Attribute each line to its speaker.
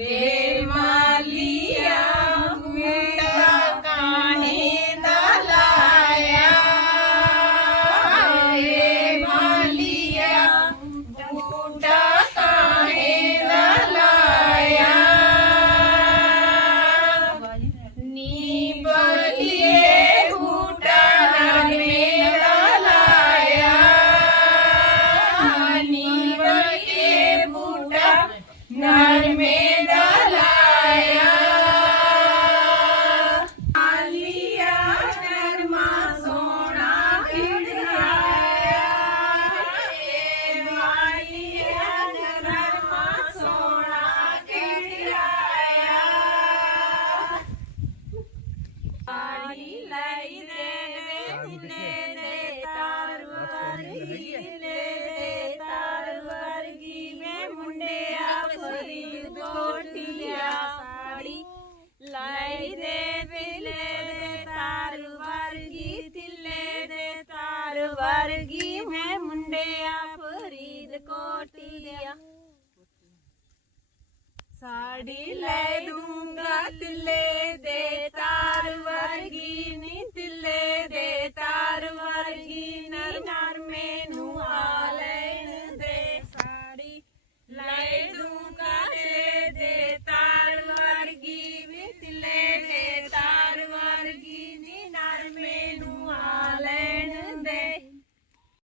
Speaker 1: बेमालिया मुंडा काहे न लाया बेमालिया मुंडा काहे न लाया नी बलिए बूटा में न लाया नी बलिए बूटा नर में ਫਰੀਦ ਕੋਟੀਆ ਸਾੜੀ ਲਈ ਦੇ ਬਿਲੇ ਦੇ ਤਾਰ ਵਰਗੀ ਤਿਲੇ ਦੇ ਤਾਰ ਵਰਗੀ ਮੈਂ ਮੁੰਡਿਆ ਫਰੀਦ ਕੋਟੀਆ ਸਾੜੀ ਲੈ ਦੂੰਗਾ ਤਿੱਲੇ ਦੇ